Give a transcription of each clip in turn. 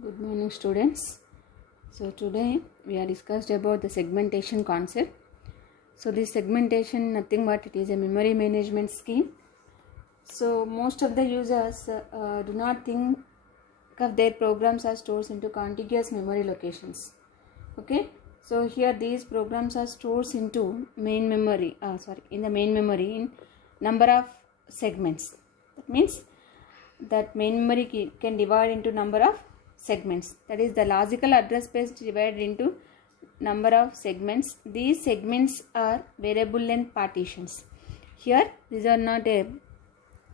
Good morning, students. So today we are discussed about the segmentation concept. So this segmentation nothing but it is a memory management scheme. So most of the users do not think of their programs as stored into contiguous memory locations. Okay. So here these programs are stored into main memory. In the main memory in number of segments. That means that main memory can divide into number of segments. That is the logical address space divided into number of segments. These segments are variable length partitions. Here these are not a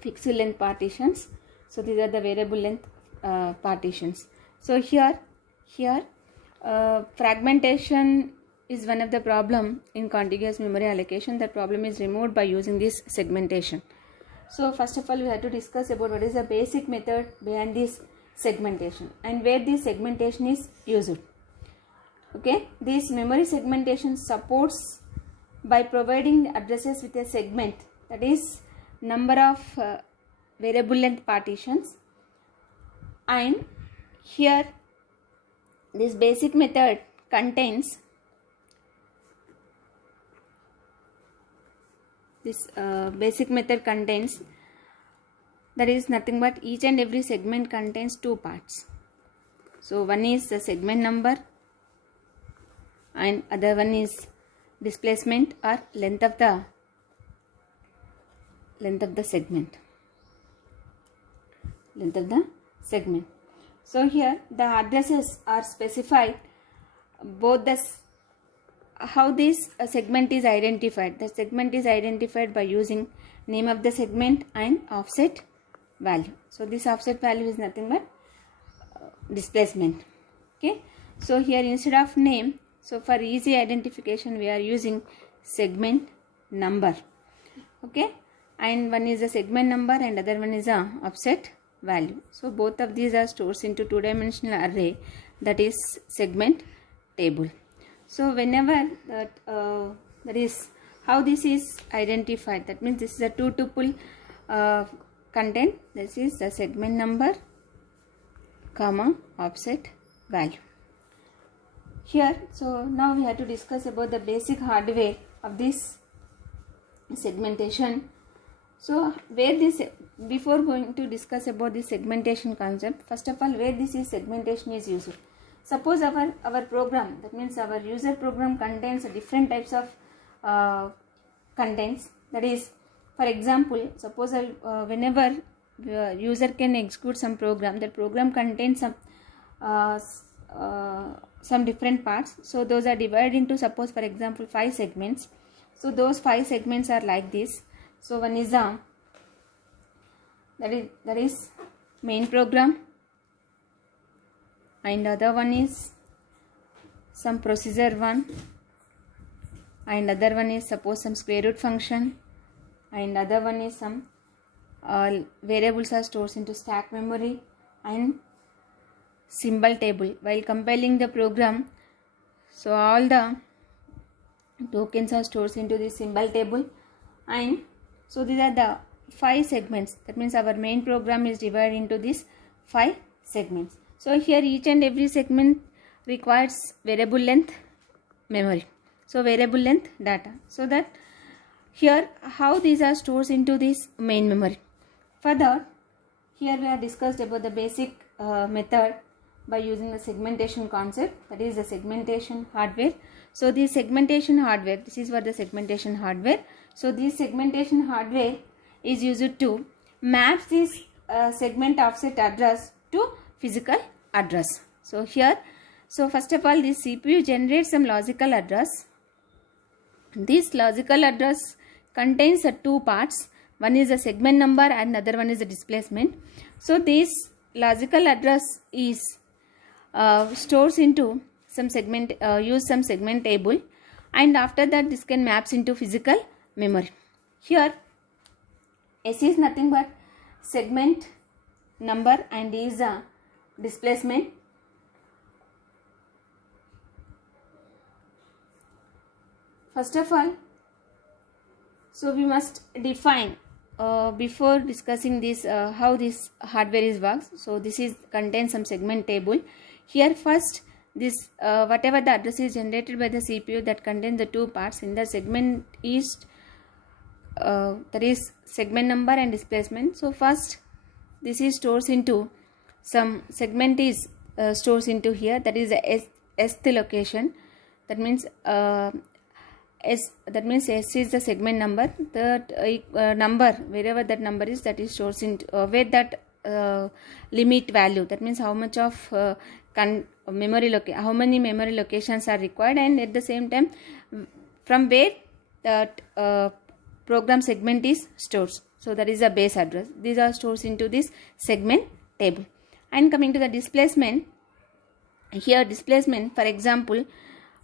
fixed length partitions. So these are the variable length partitions. So here fragmentation is one of the problem in contiguous memory allocation. That problem is removed by using this segmentation. So first of all, we have to discuss about what is the basic method behind this segmentation and where this segmentation is used. Okay, this memory segmentation supports by providing addresses with a segment, that is number of variable length partitions, and here this basic method contains that is nothing but each and every segment contains two parts. So one is the segment number and other one is displacement or length of the segment. So here the addresses are specified, both the how this segment is identified. The segment is identified by using name of the segment and offset value. So this offset value is nothing but displacement. Okay. So here instead of name, so for easy identification we are using segment number. Okay. And one is a segment number and other one is a offset value. So both of these are stored into two-dimensional array, that is segment table. So whenever that is how this is identified, that means this is a two tuple content. This is the segment number comma offset value. Here, so now we have to discuss about the basic hardware of this segmentation. So where this, before going to discuss about the segmentation concept, first of all, where this is segmentation is used. Suppose our program, that means our user program contains different types of contents. That is, for example, suppose whenever user can execute some program, that program contains some different parts. So those are divided into, suppose for example, 5 segments. So those 5 segments are like this. So one is that is main program, and other one is some procedure one, and other one is suppose some square root function, and other one is some variables are stored into stack memory and symbol table. While compiling the program, so all the tokens are stored into this symbol table, and so these are the 5 segments. That means our main program is divided into these 5 segments. So here each and every segment requires variable length memory. So variable length data. So that here how these are stored into this main memory. Further, here we have discussed about the basic method by using the segmentation concept, that is the segmentation hardware. So this segmentation hardware, this is what the segmentation hardware. So this segmentation hardware is used to map this segment offset address to physical address. So here, so first of all, this CPU generates some logical address. This logical address contains 2 parts. One is the segment number and another one is the displacement. So this logical address is stores into some segment, use some segment table, and after that this can maps into physical memory. Here S is nothing but segment number and is a displacement. First of all, so we must define before discussing this how this hardware is works, so this is contains some segment table. Here first this whatever the address is generated by the CPU that contains the two parts in the segment is that is segment number and displacement. So first this is stores into some segment is stores into here, that is the S location. That means S is the segment number. The number wherever that number is, that is stores into where that limit value, that means how much of how many memory locations are required, and at the same time from where that program segment is stored. So that is the base address. These are stores into this segment table. And coming to the displacement, here displacement, for example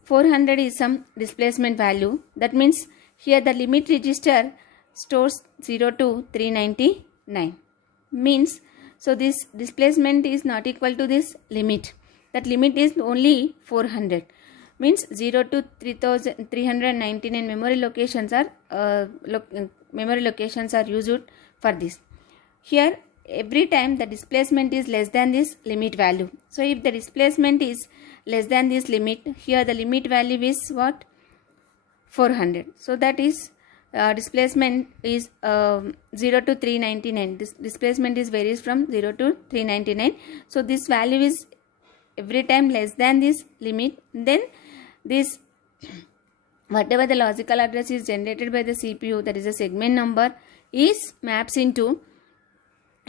400 is some displacement value. That means here the limit register stores 0 to 399 means, so this displacement is not equal to this limit. That limit is only 400 means 0 to 399 memory locations are used for this. Here every time the displacement is less than this limit value. So if the displacement is less than this limit, here the limit value is what? 400. So that is displacement is 0 to 399. This displacement is varies from 0 to 399. So this value is every time less than this limit. Then this whatever the logical address is generated by the CPU, that is a segment number, is maps into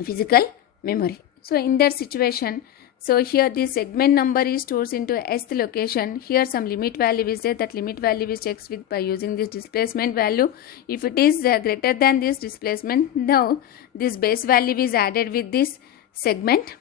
physical memory. So in that situation, so here this segment number is stored into S location. Here some limit value is there. That limit value is checked with by using this displacement value. If it is greater than this displacement, now this base value is added with this segment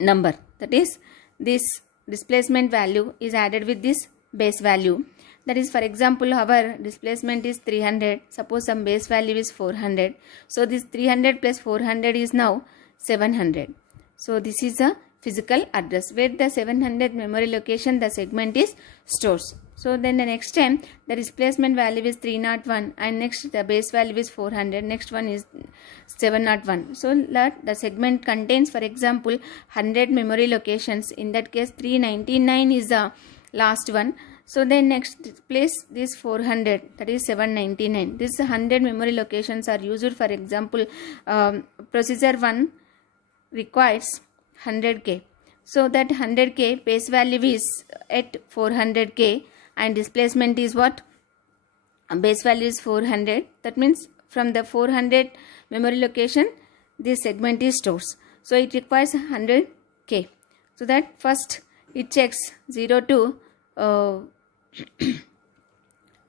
number. That is this displacement value is added with this base value. That is, for example, our displacement is 300. Suppose some base value is 400. So this 300 plus 400 is now 700. So this is a physical address where the 700 memory location the segment is stored. So then the next time the displacement value is 301 and next the base value is 400. Next one is 701. So that the segment contains, for example, 100 memory locations. In that case 399 is the last one. So then next place this 400, that is 799. This 100 memory locations are used. For example, processor 1 requires 100k. So that 100k base value is at 400k and displacement is what? Base value is 400. That means from the 400 memory location this segment is stored. So it requires 100k. So that first it checks 0 to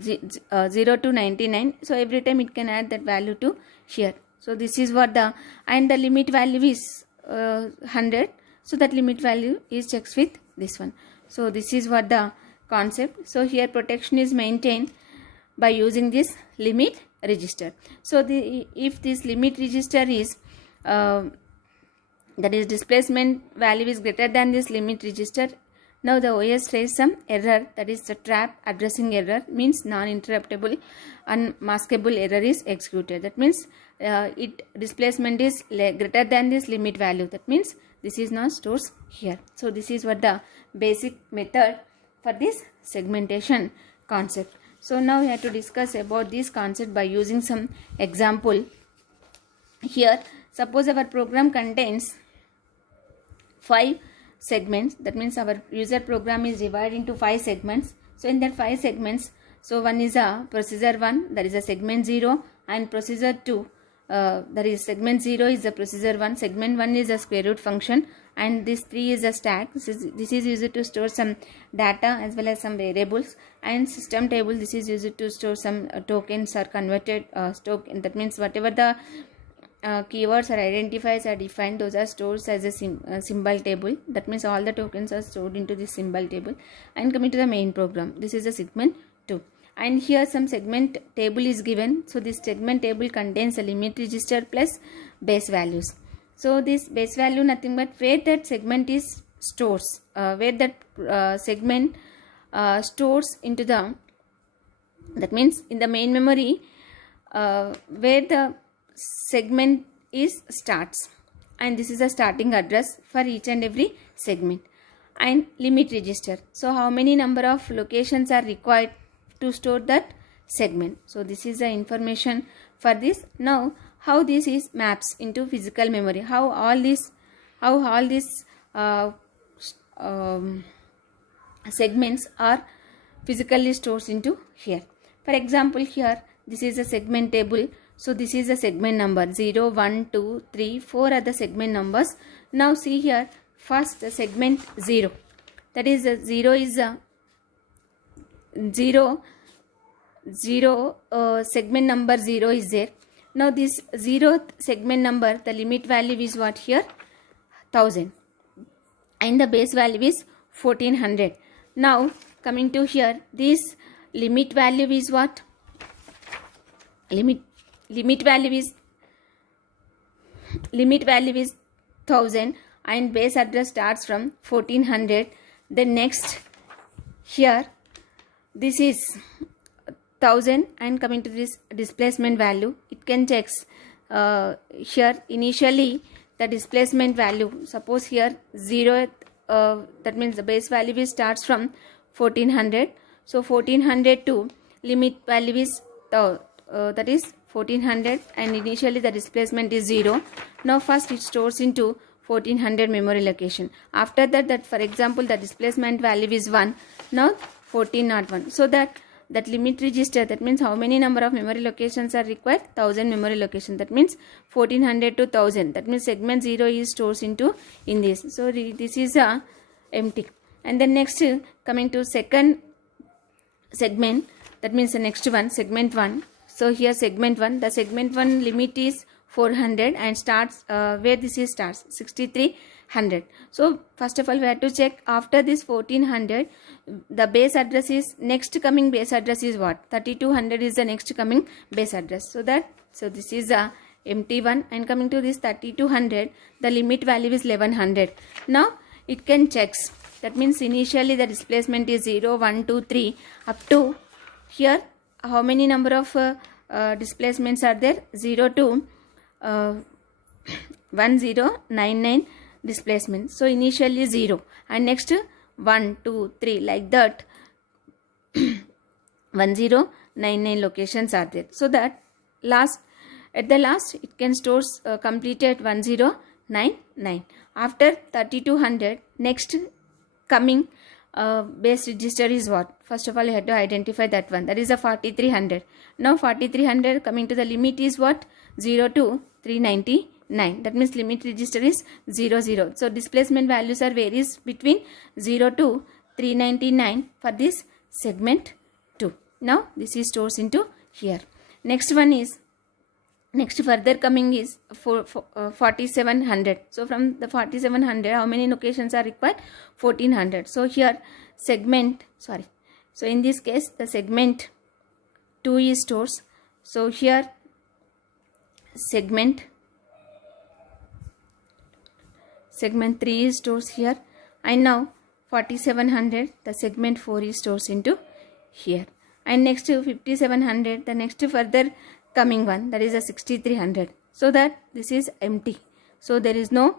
0 to 99. So every time it can add that value to here. So this is what the, and the limit value is 100. So that limit value is checked with this one. So this is what the concept. So here protection is maintained by using this limit register. So if this limit register is that is displacement value is greater than this limit register, now the OS raised some error, that is the trap addressing error, means non-interruptible unmaskable error is executed. That means it displacement is greater than this limit value. That means this is not stored here. So this is what the basic method for this segmentation concept. So now we have to discuss about this concept by using some example. Here suppose our program contains 5 segments. That means our user program is divided into 5 segments. So in that 5 segments, so one is a processor 1, that is a segment 0, and processor 2, that is segment 0 is the processor 1, segment 1 is a square root function, and this 3 is a stack. This is used to store some data as well as some variables, and system table, this is used to store some tokens or converted token. That means whatever the keywords or identifiers are defined, those are stored as a symbol table. That means all the tokens are stored into this symbol table. And coming to the main program, this is a segment 2, and here some segment table is given. So this segment table contains a limit register plus base values. So this base value nothing but where that segment is stores, where that segment stores into the, that means in the main memory where the segment is starts, and this is a starting address for each and every segment. And limit register, so how many number of locations are required to store that segment. So this is the information for this. Now how this is maps into physical memory, how all these segments are physically stored into here. For example, here this is a segment table. So this is a segment number 0, 1, 2, 3, 4 are the segment numbers. Now see here, first the segment 0, that is 0 is a 0 segment number 0 is there. Now this 0th segment number, the limit value is what here, 1000, and the base value is 1400. Now coming to here, this limit value is what, limit value is 1000, and base address starts from 1400. Then next here, this is 1000, and coming to this displacement value, it can check here initially the displacement value. Suppose here 0, that means the base value is starts from 1400. So 1400 to limit value is that is 1400, and initially the displacement is 0. Now first it stores into 1400 memory location. After that, for example, the displacement value is 1. Now 1401. So that limit register, that means how many number of memory locations are required, 1000 memory location. That means 1400 to 1000. That means segment 0 is stored into in this. So this is empty. And then next, coming to second segment, that means the next one, segment 1. So here segment 1, the segment 1 limit is 400 and starts where this is starts 6300. So first of all we have to check, after this 1400 the base address is, next coming base address is what, 3200 is the next coming base address. So this is a empty one, and coming to this 3200, the limit value is 1100. Now it can checks, that means initially the displacement is 0, 1, 2, 3 up to here how many number of displacements are there, 0 to 1099 displacement. So initially 0, and next 1, 2, 3 like that 1099 locations are there. So that at the last it can store completed 1099. After 3200, next coming base register is what, first of all you have to identify that one, that is a 4300. Now 4300 coming to the limit is what, 0 to 399. That means limit register is 00. So displacement values are varies between 0 to 399 for this segment 2. Now this is stores into here. Next one is, next further coming is 4700. So from the 4700 how many locations are required, 1400. So here segment, so in this case the segment 2 is stores. So here segment 3 is stores here, and now 4700 the segment 4 is stores into here, and next to 5700 the next further coming one, that is a 6300. So that this is empty, so there is no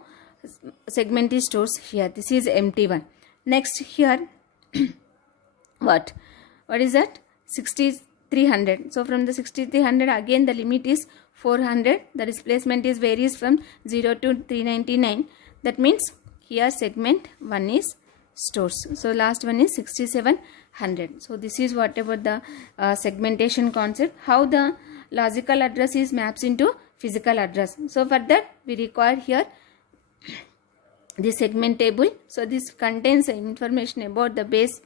segment is stores here, this is empty one. Next here what is that, 6300. So from the 6300 again the limit is 400, the displacement is varies from 0 to 399. That means here segment 1 is stores. So last one is 6700. So this is what about the segmentation concept, how the logical address is maps into physical address. So for that we require here the segment table. So this contains information about the base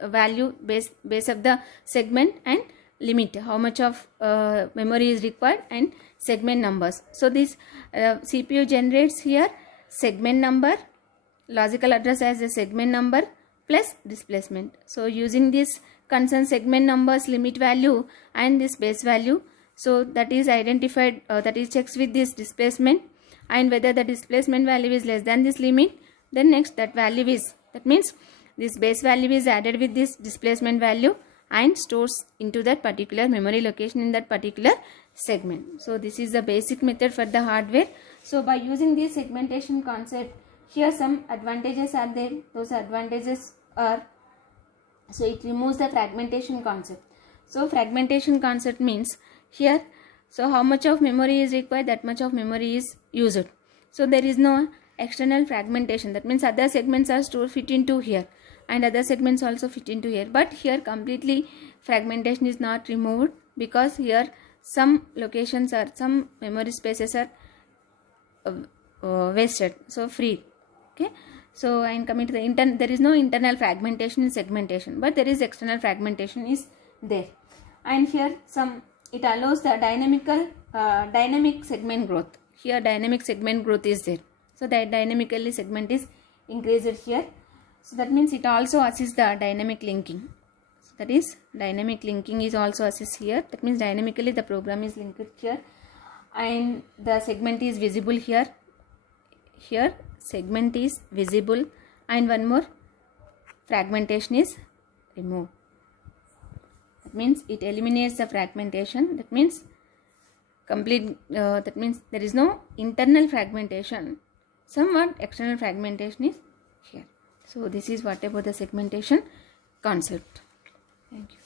value, base of the segment, and limit, how much of memory is required, and segment numbers. So this CPU generates here segment number, logical address as a segment number plus displacement. So using this concerned segment numbers, limit value and this base value, so that is identified, that is checks with this displacement, and whether the displacement value is less than this limit, then next that value is, that means this base value is added with this displacement value and stores into that particular memory location in that particular segment. So this is the basic method for the hardware. So by using this segmentation concept, here some advantages are there. Those advantages are, so it removes the fragmentation concept. So fragmentation concept means here, so how much of memory is required, that much of memory is used. So there is no external fragmentation. That means other segments are stored fit into here and other segments also fit into here. But here completely fragmentation is not removed, because here some locations are, some memory spaces are wasted, so free. Okay. So I am coming to the there is no internal fragmentation in segmentation, but there is external fragmentation is there. And here some, it allows the dynamic segment growth. Here dynamic segment growth is there. So that dynamically segment is increased here. So that means it also assists the dynamic linking. So that is dynamic linking is also assists here. That means dynamically the program is linked here, and the segment is visible here. Here segment is visible, and one more, fragmentation is removed. That means it eliminates the fragmentation. That means complete, that means there is no internal fragmentation, somewhat external fragmentation is here. So this is what about the segmentation concept. Thank you.